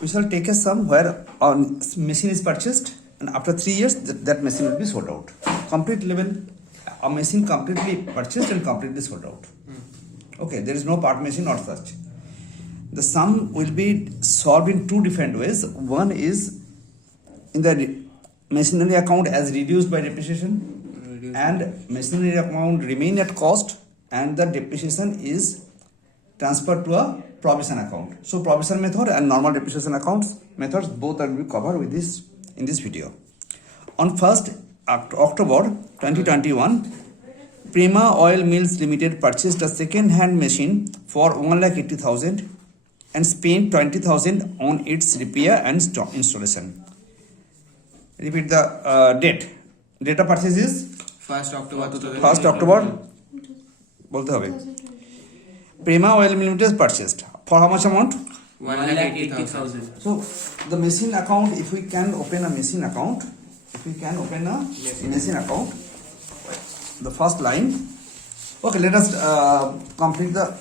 we shall take a sum where a machine is purchased and after 3 years that machine will be sold out. Complete level, a machine completely purchased and completely sold out. Okay, there is no part machine or such. The sum will be solved in two different ways. One is in the machinery account as reduced by depreciation, and machinery account remain at cost and the depreciation is transferred to a provision account. So provision method and normal depreciation accounts methods both are will be covered with this in this video. On 1st October 2021, Prima Oil Mills Limited purchased a second-hand machine for 1,80,000 and spent 20,000 on its repair and installation. Repeat the date. Date of purchase is 1st October 2021. 1st October. बोलते হবে. Prima Oil Limited purchased for how much amount? 1,80,000. So the machine account, if we can open a machine account, the first line. Okay, let us complete the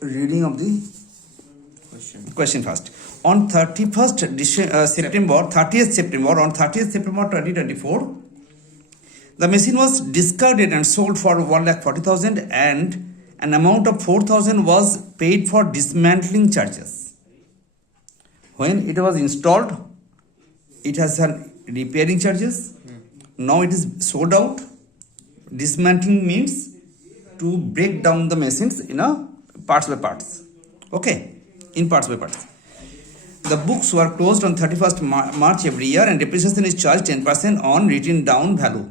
reading of the question first. On 30th September 2024, the machine was discarded and sold for 1,40,000 and an amount of 4,000 was paid for dismantling charges. When it was installed, it has had repairing charges. Now it is sold out. Dismantling means to break down the machines in a parts by parts. Okay, in parts by parts. The books were closed on 31st March every year and depreciation is charged 10% on written down value.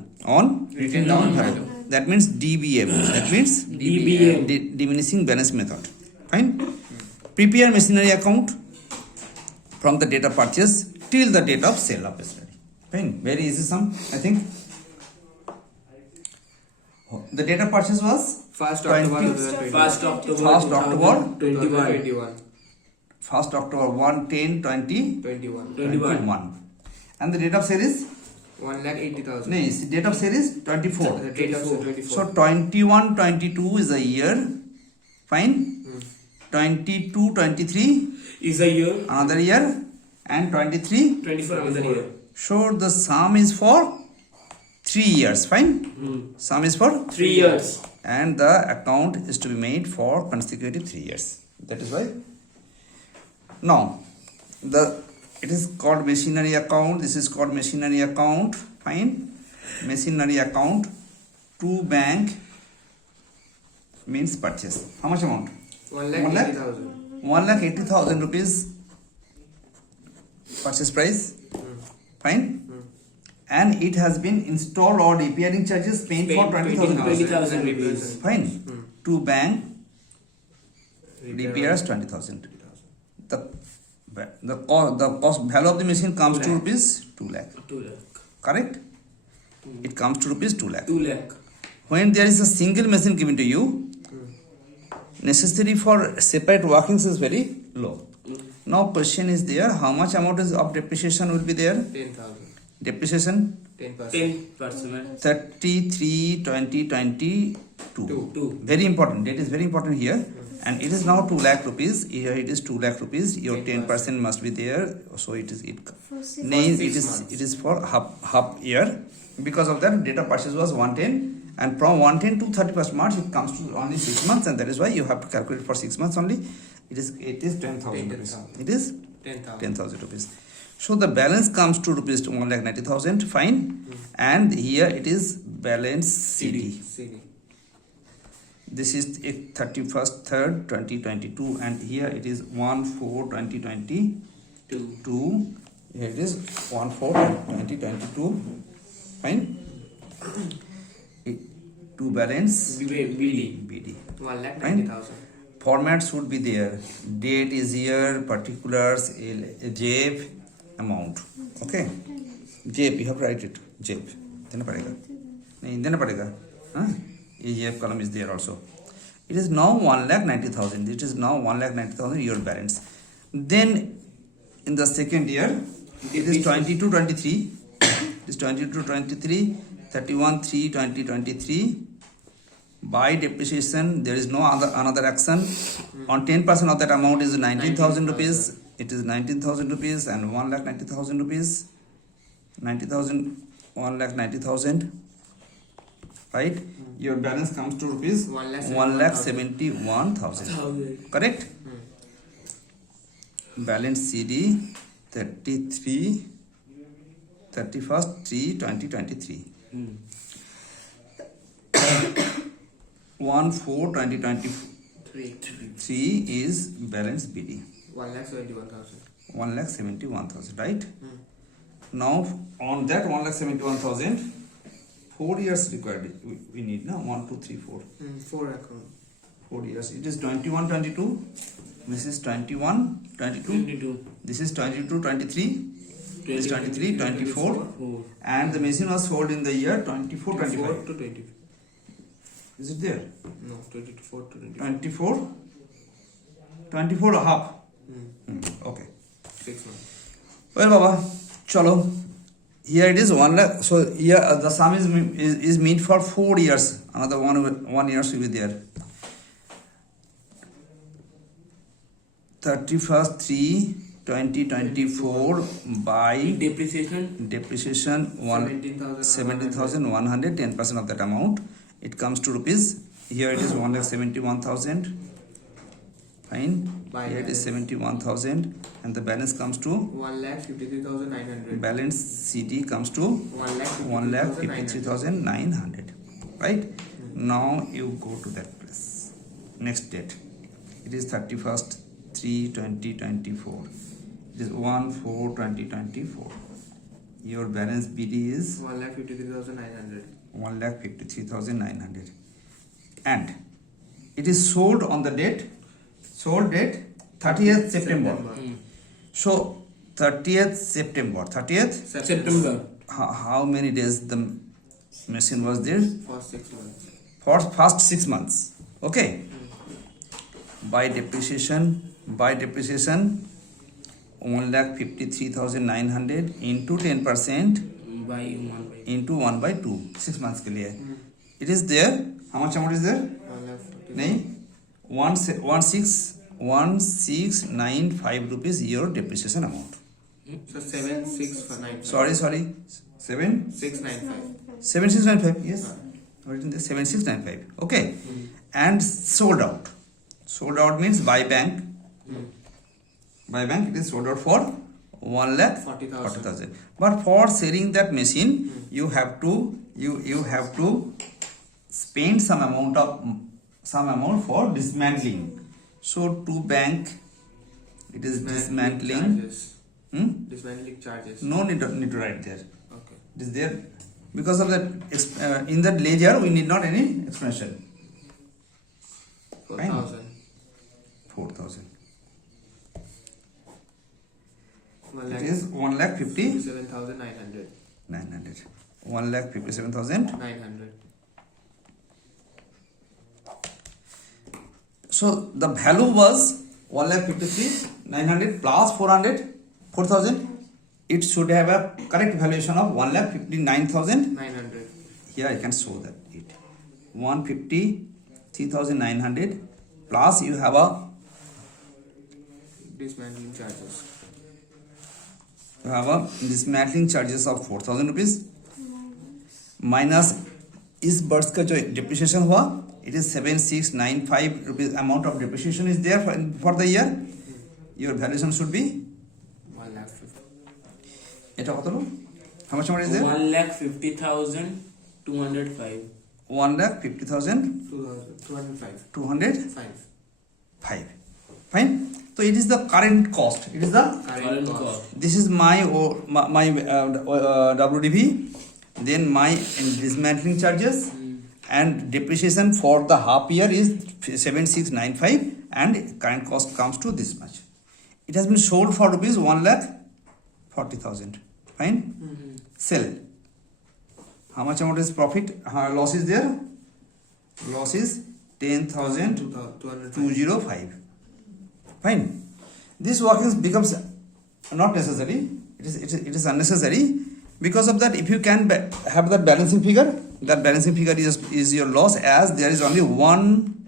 That means DBM. That means DBM. Diminishing balance method. Fine. Prepare machinery account from the date of purchase till the date of sale of machinery. Fine. Very easy sum, I think. The date of purchase was 1st October 2021. 1st October 1/10/2021. And the date of sale is 1,80,000. no, date of sale is 24. The date of sale 24. So 21-22 is a year. Fine. 22-23 Is a year. another year, and 23. 24 another year. So the sum is for 3 years. Fine. Sum is for 3 years. and the account is to be made for consecutive 3 years. That is why. Now, it is called machinery account. This is called machinery account. Fine. Machinery account to bank means purchase. How much amount? 1,80,000. 1,80,000 rupees purchase price. Fine. And it has been installed or repairing charges paid for 20,000 rupees. Fine. To bank repairs 20,000. The cost value of the machine comes to rupees 2 lakh. 2 lakh. Correct? It comes to rupees 2 lakh. 2 lakh. When there is a single machine given to you, necessary for separate workings is very low. Now question is there, how much amount of depreciation will be there? 10,000. Depreciation 10%. 33/20/22. Very important. That is very important here. And it is now 2 lakh rupees. Here it is 2 lakh rupees. Your 10% must be there. So it is it is for half year. Because of that, date of purchase was 110. And from 110 to 31st March, it comes to only 6 months, and that is why you have to calculate for 6 months only. It is 10,000 rupees. It is 10,000 rupees. So the balance comes to rupees 1,90,000. Fine. And here it is balance CD. This is 31st/3/2022, and here it is 1/4/2022. Here it is 1/4/2022. Fine. To balance BD. 1,90,000. Formats would be there. Date is here, particulars, JEP, amount. Okay. JEP, you have to write it. JEP. Then padega. Nahi, then padega. JEP column is there also. It is now 1,90,000. It is now 1,90,000 your balance. Then in the second year, it is 22-23. It is 22-23, 31/3/2023. By depreciation, there is no another action. On 10% of that amount is 19,000 rupees. it is 19,000 rupees and 1,90,000 rupees. 90,000, 1,90,000. Right? Your balance comes to rupees 1,71,000. Correct? Balance CD 31st 3/2023. 1/4/2023 is balance BD. 1,71,000. 1,71,000, right? Now on that 1,71,000, 4 years required. We need now 1, 2, 3, 4. 4 account. 4 years. It is 21, 22. This is 21, 22. This is 22, 23. This is 23, 24. And the machine was sold in the year 24, 25. to 20. Is it there? No, 24 to 25. 24, 24 and a half. Okay. 6 months. Well, Baba, chalo. Here it is 1 lakh. So here the sum is meant for 4 years. Another 1 year will be there. 31st 3/2024 by depreciation 17,100, 10% of that amount. It comes to rupees. Here it is 1,71,000. Fine. Here it is 71,000, and the balance comes to 1,53,900. balance CD comes to 1,53,900. Right? Now you go to that place. Next date. It is 31st 3/2024. It is 1/4/2024. Your balance BD is 1,53,900. 1,53,900, and it is sold on the date. Sold date 30th September. So 30th September. 30th September. How many days the machine was there? For 6 months. For first 6 months. Okay. By depreciation 1,53,900 into 10% into 1/2. 6 months के लिए. It is there. How much amount is there? 1,40,000. नहीं. 1695 rupees your depreciation amount. So 7,695. Sorry. 695. 7695. Yes. Written there 7695. Okay. And sold out. Sold out means by bank. By bank it is sold out for 1,40,000. But for selling that machine, you have to spend some amount for dismantling. So to bank, it is dismantling. Dismantling charges. No need to write there. Okay. It is there because of that. In that ledger, we need not any explanation. 4,000. 4,000. 1 It is 1,50,900. 57,900. 1,57,900. 900. So the value was 1,53,900 plus 4,000. It should have a correct valuation of 1,59,900. 900. Here I can show that it 1,53,900 plus you have a Dismantling charges. dismantling charges of 4,000 rupees minus इस birds का जो depreciation हुआ, it is 7,695 rupees amount of depreciation is there for the year. Your valuation should be 1,50,000. এটা কত হলো? How much amount is there? 1,50,205. 1,50,000 205. 205. 5. Fine. So it is the current cost. It is the Current cost. this is my WDV, then my dismantling charges, and depreciation for the half year is 7,695, and current cost comes to this much. It has been sold for rupees 1,40,000. Fine. Sell. How much amount is profit? Loss is there. Loss is 10,205. Fine. This workings becomes not necessary. It is unnecessary. Because of that, if you can have that balancing figure is your loss, as there is only one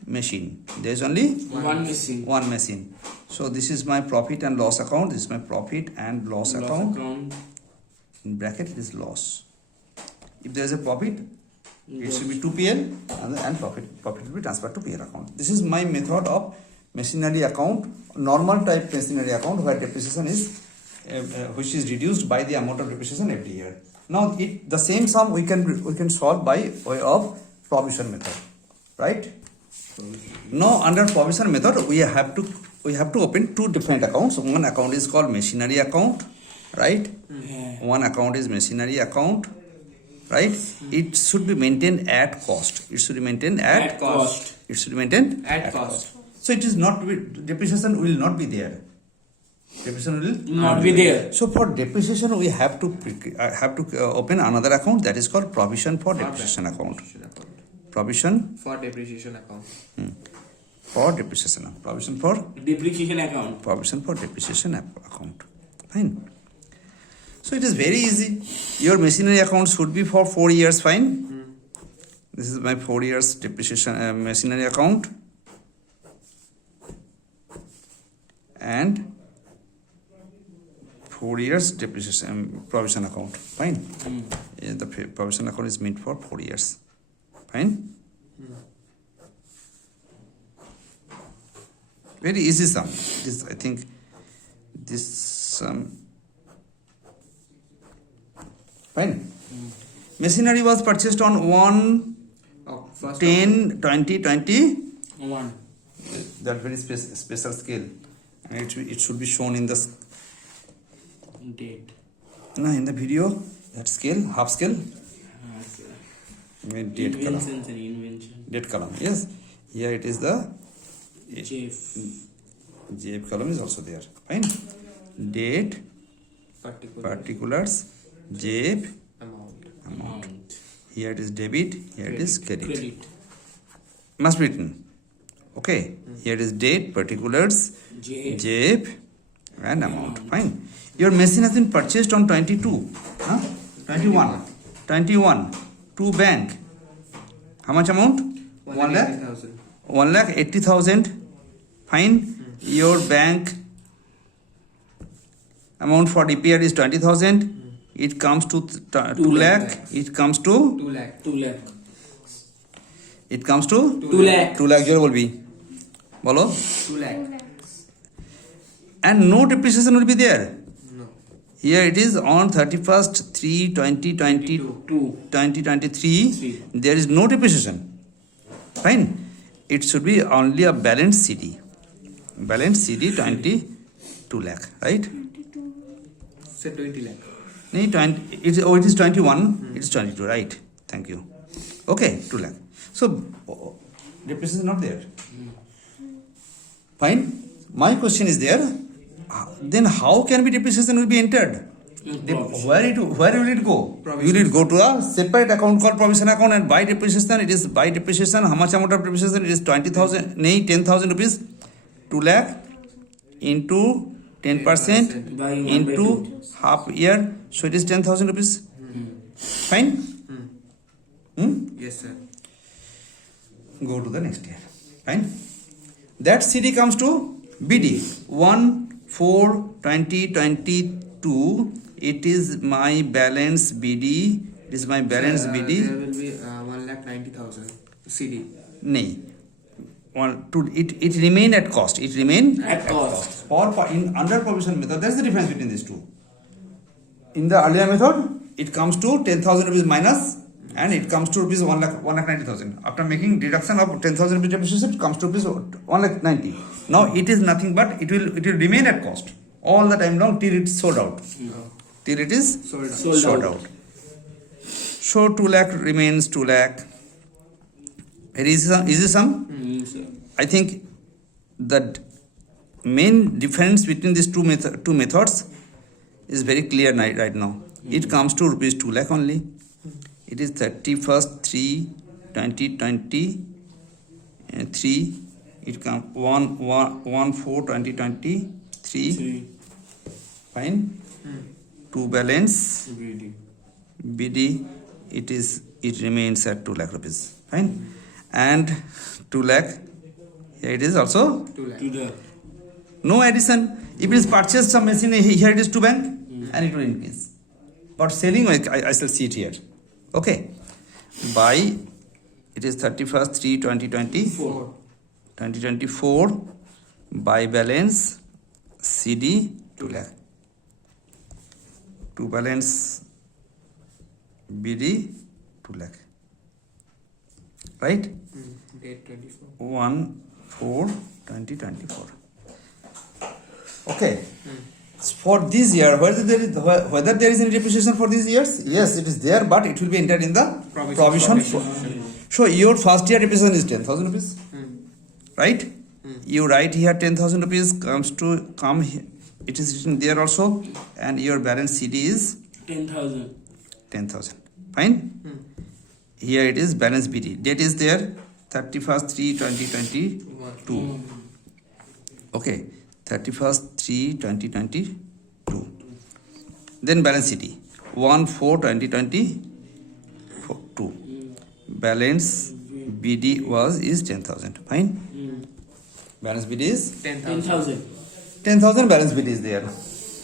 machine. There is only One missing. one machine. So this is my profit and loss account. This is my profit and loss account. In bracket it is loss. If there is a profit, it should be to PL and profit will be transferred to PL account. This is my method of machinery account, normal type machinery account where depreciation is which is reduced by the amount of depreciation every year. Now the same sum we can solve by way of provision method, right? Now under provision method we have to open two different accounts. One account is called machinery account, right? One account is machinery account, right? It should be maintained at cost. It should be maintained at cost. It should be maintained At cost. So it is not depreciation will not be there. Depreciation will Not be there. So for depreciation we have to open another account that is called provision for depreciation account. Provision For depreciation account. for depreciation. Provision for Depreciation account. provision for depreciation account. Fine. So it is very easy. Your machinery account should be for 4 years. Fine. This is my 4 years depreciation machinery account. And 4 years depreciation provision account. Fine. The provision account is meant for 4 years. Fine. Very easy sum. This I think this sum. Fine. Machinery was purchased on 1 Oh, first 10 20 20. 1. That very special scale, and it should be shown in the Date. in the video. That scale, half scale, date column. Inventions and invention. Date column. Yes, here it is the JF column is also there. Fine. Date, particulars, JF, amount. Here it is debit. Here it is credit. Must be written. Okay. Here it is date, particulars, JF, and amount. Fine. Your machine has been purchased on 22. 21. To bank. How much amount? 1,80,000. 1,80,000. Fine. Your bank amount for DPR is 20,000. It comes to 2 lakh. It comes to 2 lakh. 2 lakh. it comes to 2 lakh. 2 lakh. Your will be. Bolo. 2 lakh. And no depreciation will be there. No. Here it is on 31st 3 2020 2023. There is no depreciation. Fine. It should be only a balance CD. Balance CD 22 lakh, right? Say 20 lakh. It is 21. It is 22, right? Thank you. Okay, 2 lakh. So depreciation is not there. Fine. My question is there. Then how can be depreciation will be entered? Where will it go? Provision. Will it go to a separate account called provision account, and by depreciation it is by depreciation. How much amount of depreciation? It is 20,000. 10,000 rupees. 2 lakh into 10% into half year. So it is 10,000 rupees. Fine. Yes, sir. Go to the next year. Fine. That CD comes to BD 1/4/2022. It is my balance BD. It is my balance BD. There will be 1,90,000 CD. Nay. It remain at cost. It remain At cost. in under provision method. That's the difference between these two. In the earlier method, it comes to 10,000 rupees minus, and it comes to rupees 1,90,000. After making deduction of 10,000 rupees depreciation, it comes to rupees 1,90,000. Now it is nothing but it will remain at cost all the time long till it's sold out. Till it is sold out. So 2 lakh remains 2 lakh. Is this sum? I think that main difference between these two methods is very clear right now. It comes to rupees 2 lakh only. It is 31st 3/2023. It comes 1/4/2023. Fine. To balance BD, it remains at 2 lakh rupees. Fine. And 2 lakh Here it is also 2 lakh. 2 lakh. no addition. If it is purchased some machine, here it is 2 bank and it will increase. But selling, I shall see it here. Okay. By, it is 31st 3 2024. 2024 by balance CD 2 lakh. To balance BD 2 lakh. Right? Date 24. 1/4/2024. Okay. For this year, whether there is any depreciation for these years, yes, it is there, but it will be entered in the provision. So your first year depreciation is 10,000 rupees, right? You write here 10,000 rupees come here. It is written there also, and your balance CD is 10,000. 10,000. Fine. Here it is balance BD. Date is there 31st 3 2022. Okay. 31st 3 2022. Then balance CD 1/4/2022. Balance BD is 10,000. Fine. Balance BD is 10,000. 10,000. Balance BD is there.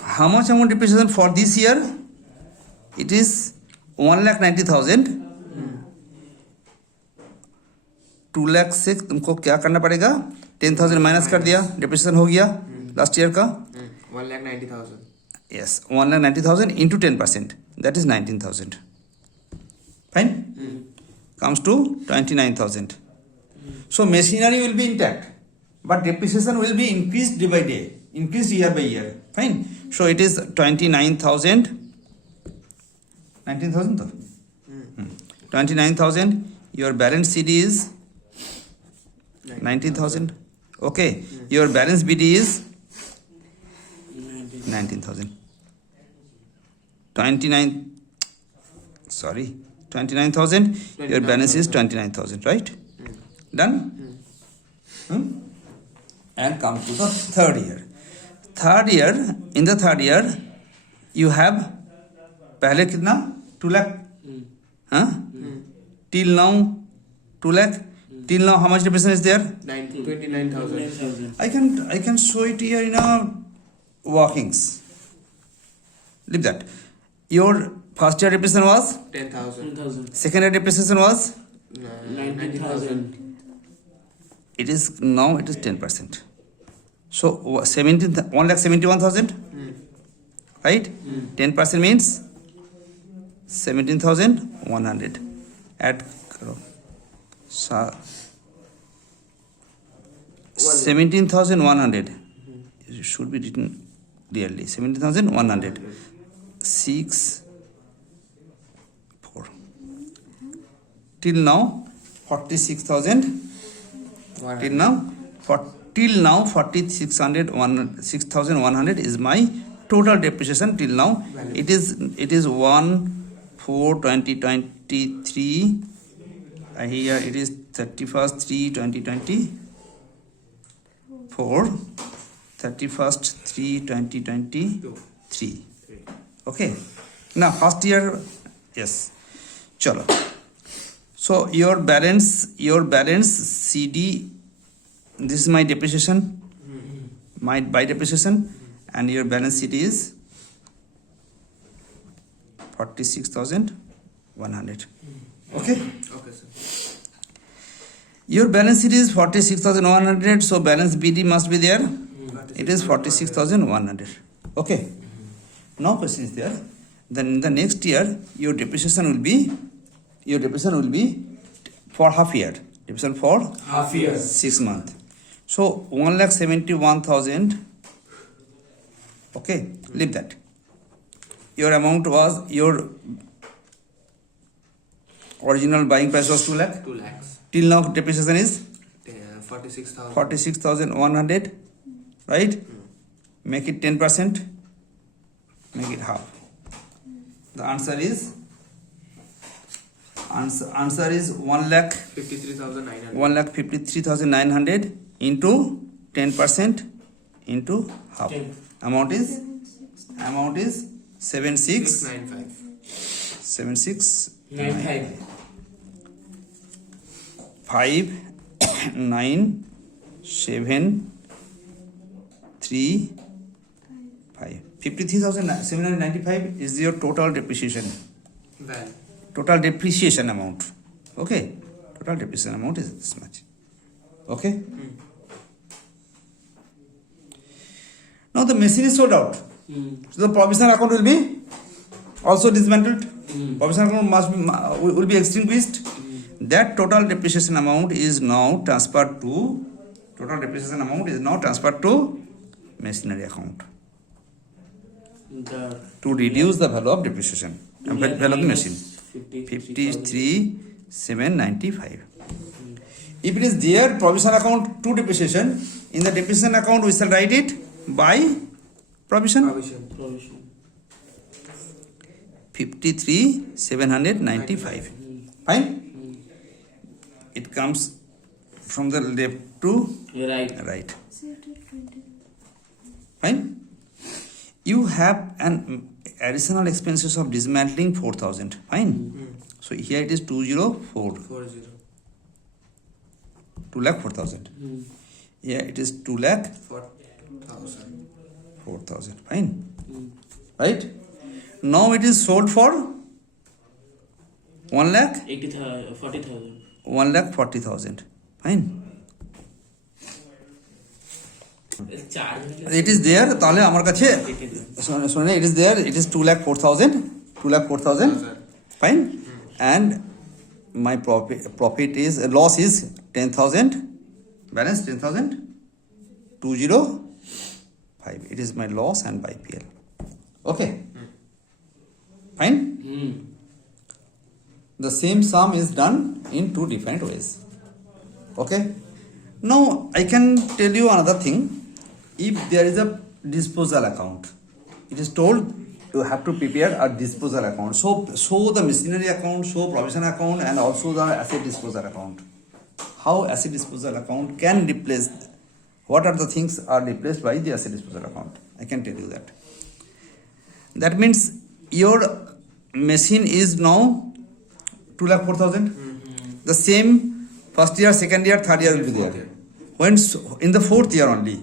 How much amount depreciation for this year? It is 1,90,000. 2 lakh से तुमको क्या करना पड़ेगा? 10,000 minus कर दिया, depreciation हो गया last year का. 1,90,000. Yes, 1,90,000 into 10%. That is 19,000. Fine. Comes to 29,000. So machinery will be intact, but depreciation will be increased day by day, increased year by year. Fine. So it is 29,000. 19,000 though. 29,000. Your balance CD is 19,000. Okay. Your balance BD is 19,000. 29,000. Your balance is 29,000, right? Done? And come to the third year. In the third year, you have पहले कितना 2 lakh. Till now 2 lakh. Till now how much depreciation is there? 29,000. I can show it here in our workings. Leave that. Your first year depreciation was 10,000. 10,000. second year depreciation was 90,000. it is 10%. So 1,71,000, right? 10% means 17,100. Add karo. 17,100. It should be written clearly. 17,100. 6 4. Till now 46,000. Till now 6,100 is my total depreciation till now. It is 1/4/2023. Here it is 31st 3 2024. 31st 3 2023. Okay. Now first year, yes. Chalo. So your balance CD. This is my depreciation, my by depreciation, and your balance CD is 46,100. Okay. Okay, sir. Your balance CD is 46,100. So balance BD must be there. It is 46,100. Okay. No question is there. Then in the next year, your depreciation will be for half year. Depreciation for Half year. 6 months. So 1,71,000. Okay, leave that. Your amount was, your original buying price was 2 lakh. 2 lakhs. Till now depreciation is 46,000. 46,100, right? Make it 10%. Make it half. The answer is 53,900. 1,53,900 into 10% into half. 10. Amount is 695. 95. 5 9 735. 53,795 is your total depreciation. Value. Total depreciation amount. Okay. Total depreciation amount is this much. Okay. Now the machine is sold out. So the provision account will be also dismantled. Provision account will be extinguished. That total depreciation amount is now transferred to machinery account to reduce the value of depreciation. Value of the machine. 53,795. If it is there, provision account to depreciation, in the depreciation account we shall write it by provision. 53,795. Fine. It comes from the left to right. Fine. You have an additional expenses of dismantling 4,000. Fine. So here it is 204. 2,04,000. Here it is 2,04,000. Fine. Right. Now it is sold for 1,40,000. 1,40,000. Fine. It is there. তাহলে আমার কাছে শুনে it is there. It is 2,04,000. 2,04,000. Fine. And my profit is loss is 10,000. Balance 10,000. 205. It is my loss and by PL. Okay. Fine. The same sum is done in two different ways. Okay. Now I can tell you another thing. If there is a disposal account, it is told you have to prepare a disposal account. So the machinery account, so provision account, and also the asset disposal account. How asset disposal account can replace? What are the things are replaced by the asset disposal account? I can tell you that. That means your machine is now 2,04,000. The same first year, second year, third year will be there. When in the fourth year only,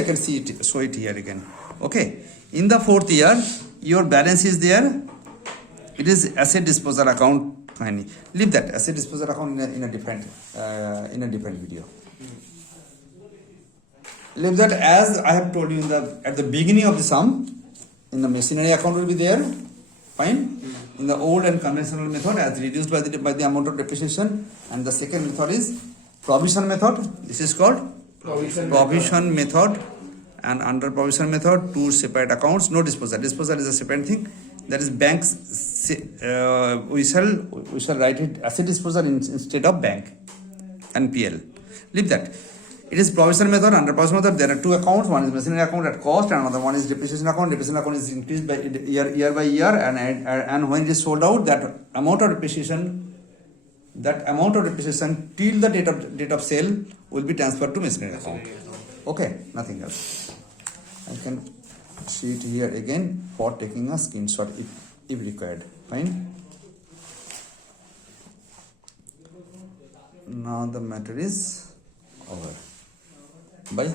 I can see it, show it here again. Okay, in the fourth year, your balance is there. It is asset disposal account. Finally, leave that asset disposal account in a different video. Leave that as I have told you at the beginning of the sum. In the machinery account will be there. Fine. In the old and conventional method, as reduced by the amount of depreciation, and the second method is provision method. This is called provision method, and under provision method, two separate accounts, no disposal. Disposal is a separate thing. That is banks. We shall write it asset disposal instead of bank and PL. Leave that. It is provision method. Under provision method, there are two accounts. One is machinery account at cost, and another one is depreciation account. Depreciation account is increased by year by year, and when it is sold out, that amount of depreciation till the date of sale will be transferred to machinery account. Okay, nothing else. I can see it here again for taking a screenshot if required. Fine. Now the matter is over. Bye.